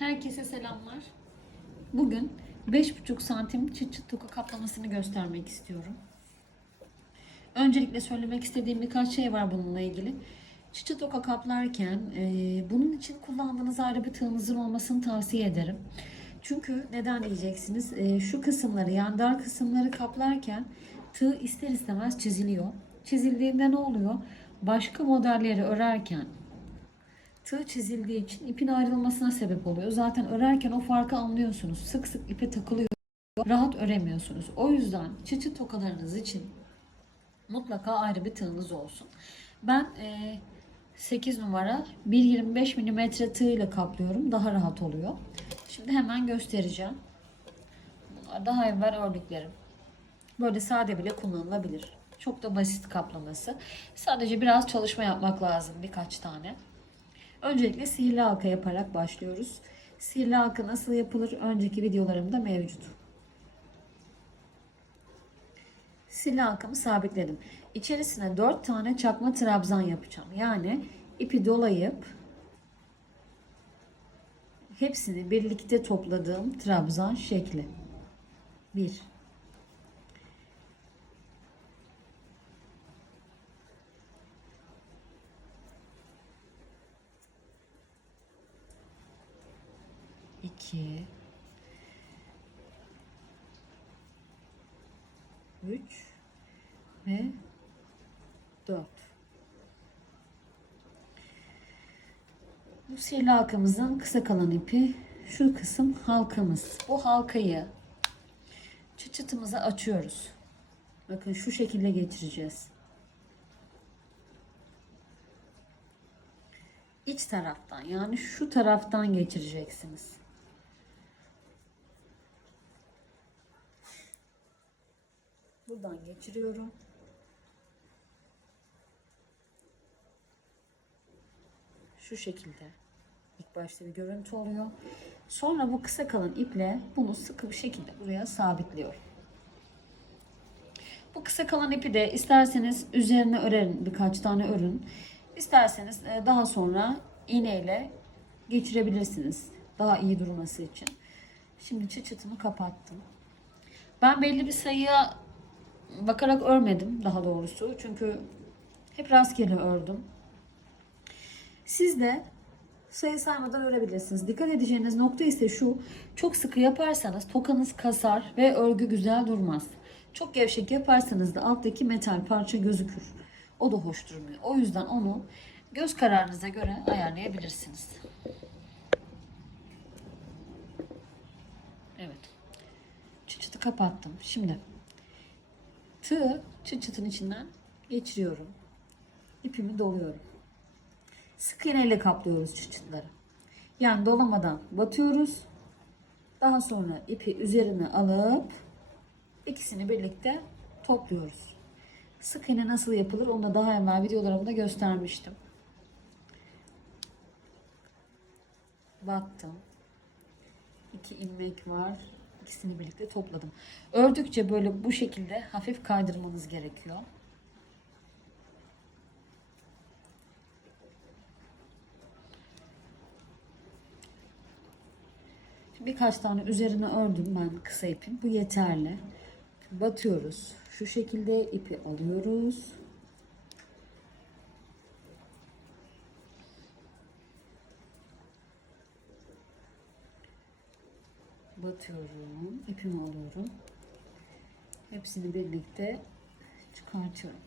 Herkese selamlar. Bugün 5,5 santim çıt çıt toka kaplamasını göstermek istiyorum. Öncelikle söylemek istediğim birkaç şey var bununla ilgili. Çıt çıt toka kaplarken e, bunun için kullandığınız ayrı bir tığınızın olmasını tavsiye ederim. Çünkü neden diyeceksiniz? E, şu kısımları yani dar kısımları kaplarken tığ ister istemez çiziliyor. Çizildiğinde ne oluyor? Başka modelleri örerken tığ çizildiği için ipin ayrılmasına sebep oluyor. Zaten örerken o farkı anlıyorsunuz. Sık sık ipe takılıyor. Rahat öremiyorsunuz. O yüzden çıçı tokalarınız için mutlaka ayrı bir tığınız olsun. Ben e, 8 numara 1.25 mm tığ ile kaplıyorum. Daha rahat oluyor. Şimdi hemen göstereceğim. Bunlar daha evvel ördüklerim. Böyle sade bile kullanılabilir. Çok da basit kaplaması. Sadece biraz çalışma yapmak lazım birkaç tane. Öncelikle sihirli halka yaparak başlıyoruz. Sihirli halka nasıl yapılır? Önceki videolarımda mevcut. Sihirli halkamı sabitledim. İçerisine 4 tane çakma trabzan yapacağım. Yani ipi dolayıp hepsini birlikte topladığım trabzan şekli. 1 2 3 ve 4 Bu sihirli halkamızın kısa kalan ipi şu kısım halkamız. Bu halkayı çıt çıtımıza açıyoruz. Bakın şu şekilde geçireceğiz. İç taraftan yani şu taraftan geçireceksiniz. Buradan geçiriyorum. Şu şekilde. İlk başta bir görüntü oluyor. Sonra bu kısa kalan iple bunu sıkı bir şekilde buraya sabitliyorum. Bu kısa kalan ipi de isterseniz üzerine örerin birkaç tane örün. İsterseniz e, daha sonra iğneyle geçirebilirsiniz. Daha iyi durması için. Şimdi çıt çıtımı kapattım. Ben belli bir sayıya bakarak örmedim daha doğrusu. Çünkü hep rastgele ördüm. Siz de sayı saymadan örebilirsiniz. Dikkat edeceğiniz nokta ise şu. Çok sıkı yaparsanız tokanız kasar ve örgü güzel durmaz. Çok gevşek yaparsanız da alttaki metal parça gözükür. O da hoş durmuyor. O yüzden onu göz kararınıza göre ayarlayabilirsiniz. Evet. Çıt çıtı kapattım. Şimdi tığ çıt çıtın içinden geçiriyorum. İpimi doluyorum. Sık iğneyle kaplıyoruz çıt çıtları. Yani dolamadan batıyoruz. Daha sonra ipi üzerine alıp ikisini birlikte topluyoruz. Sık iğne nasıl yapılır onu da daha evvel videolarımda göstermiştim. Battım. İki ilmek var. İkisini birlikte topladım. Ördükçe böyle bu şekilde hafif kaydırmanız gerekiyor. Birkaç tane üzerine ördüm ben kısa ipin. Bu yeterli. Batıyoruz. Şu şekilde ipi alıyoruz. Batıyorum. ipimi alıyorum. Hepsini birlikte çıkartıyorum.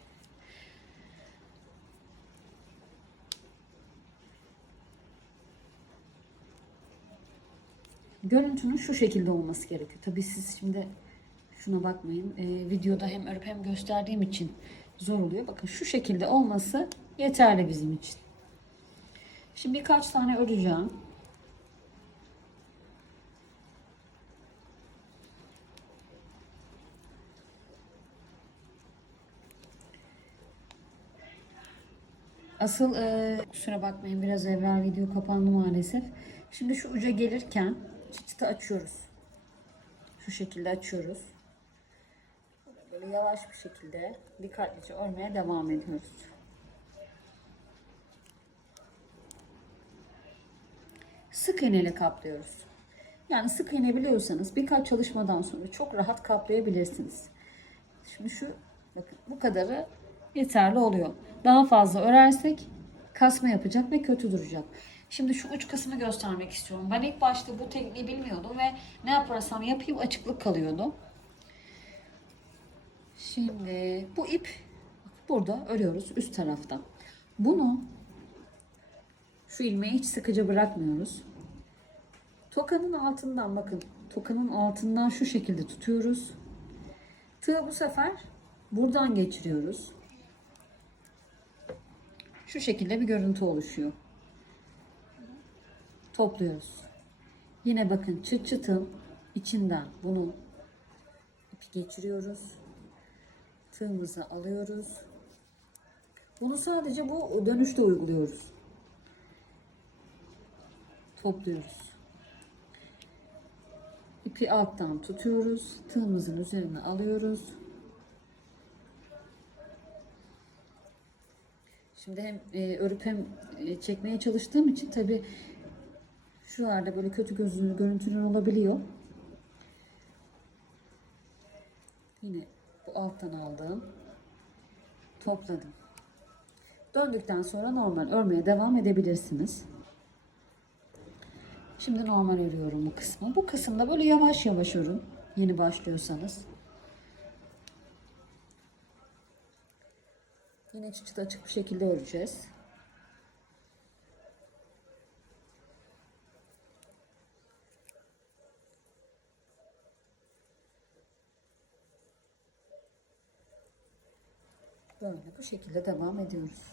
Görüntünün şu şekilde olması gerekiyor. Tabii siz şimdi şuna bakmayın. Ee, videoda hem örüp hem gösterdiğim için zor oluyor. Bakın şu şekilde olması yeterli bizim için. Şimdi birkaç tane öreceğim. Asıl e, kusura bakmayın biraz evvel video kapandı maalesef. Şimdi şu uca gelirken çıt çıtı açıyoruz. Şu şekilde açıyoruz. Böyle yavaş bir şekilde dikkatlice örmeye devam ediyoruz. sık iğne ile kaplıyoruz. Yani sık iğne biliyorsanız birkaç çalışmadan sonra çok rahat kaplayabilirsiniz. Şimdi şu bakın bu kadarı yeterli oluyor. Daha fazla örersek kasma yapacak ve kötü duracak. Şimdi şu uç kısmı göstermek istiyorum. Ben ilk başta bu tekniği bilmiyordum ve ne yaparsam yapayım açıklık kalıyordu. Şimdi bu ip burada örüyoruz üst tarafta. Bunu şu ilmeği hiç sıkıcı bırakmıyoruz. Tokanın altından bakın. Tokanın altından şu şekilde tutuyoruz. Tığı bu sefer buradan geçiriyoruz. Şu şekilde bir görüntü oluşuyor. Topluyoruz. Yine bakın çıt çıtın içinden bunu ipi geçiriyoruz. Tığımızı alıyoruz. Bunu sadece bu dönüşte uyguluyoruz. Topluyoruz. İpi alttan tutuyoruz. Tığımızın üzerine alıyoruz. Şimdi hem e, örüp hem e, çekmeye çalıştığım için tabi şuralarda böyle kötü gözlü görüntüler olabiliyor. Yine bu alttan aldım. Topladım. Döndükten sonra normal örmeye devam edebilirsiniz. Şimdi normal örüyorum bu kısmı. Bu kısımda böyle yavaş yavaş örün. Yeni başlıyorsanız. Yine çıt açık bir şekilde öreceğiz. Böyle bu şekilde devam ediyoruz.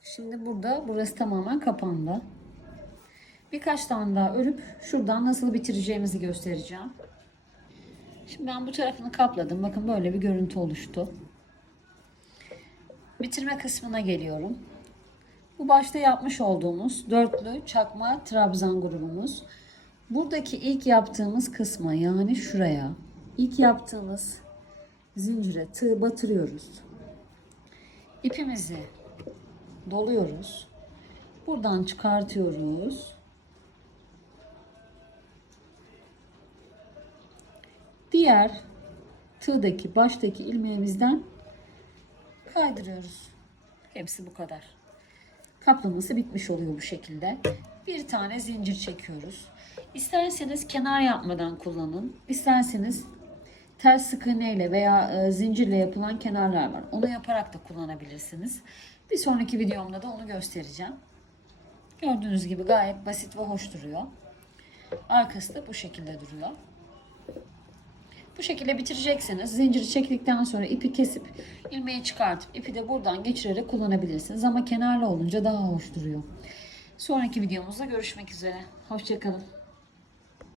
Şimdi burada burası tamamen kapandı. Birkaç tane daha örüp şuradan nasıl bitireceğimizi göstereceğim. Şimdi ben bu tarafını kapladım. Bakın böyle bir görüntü oluştu. Bitirme kısmına geliyorum. Bu başta yapmış olduğumuz dörtlü çakma trabzan grubumuz. Buradaki ilk yaptığımız kısma yani şuraya ilk yaptığımız zincire tığ batırıyoruz. İpimizi doluyoruz. Buradan çıkartıyoruz. Diğer tığdaki baştaki ilmeğimizden kaydırıyoruz. Hepsi bu kadar. Kaplaması bitmiş oluyor bu şekilde. Bir tane zincir çekiyoruz. İsterseniz kenar yapmadan kullanın. İsterseniz ters sık iğneyle veya e, zincirle yapılan kenarlar var. Onu yaparak da kullanabilirsiniz. Bir sonraki videomda da onu göstereceğim. Gördüğünüz gibi gayet basit ve hoş duruyor. Arkası da bu şekilde duruyor. Bu şekilde bitirecekseniz zinciri çektikten sonra ipi kesip ilmeği çıkartıp ipi de buradan geçirerek kullanabilirsiniz. Ama kenarlı olunca daha hoş duruyor. Sonraki videomuzda görüşmek üzere. Hoşçakalın.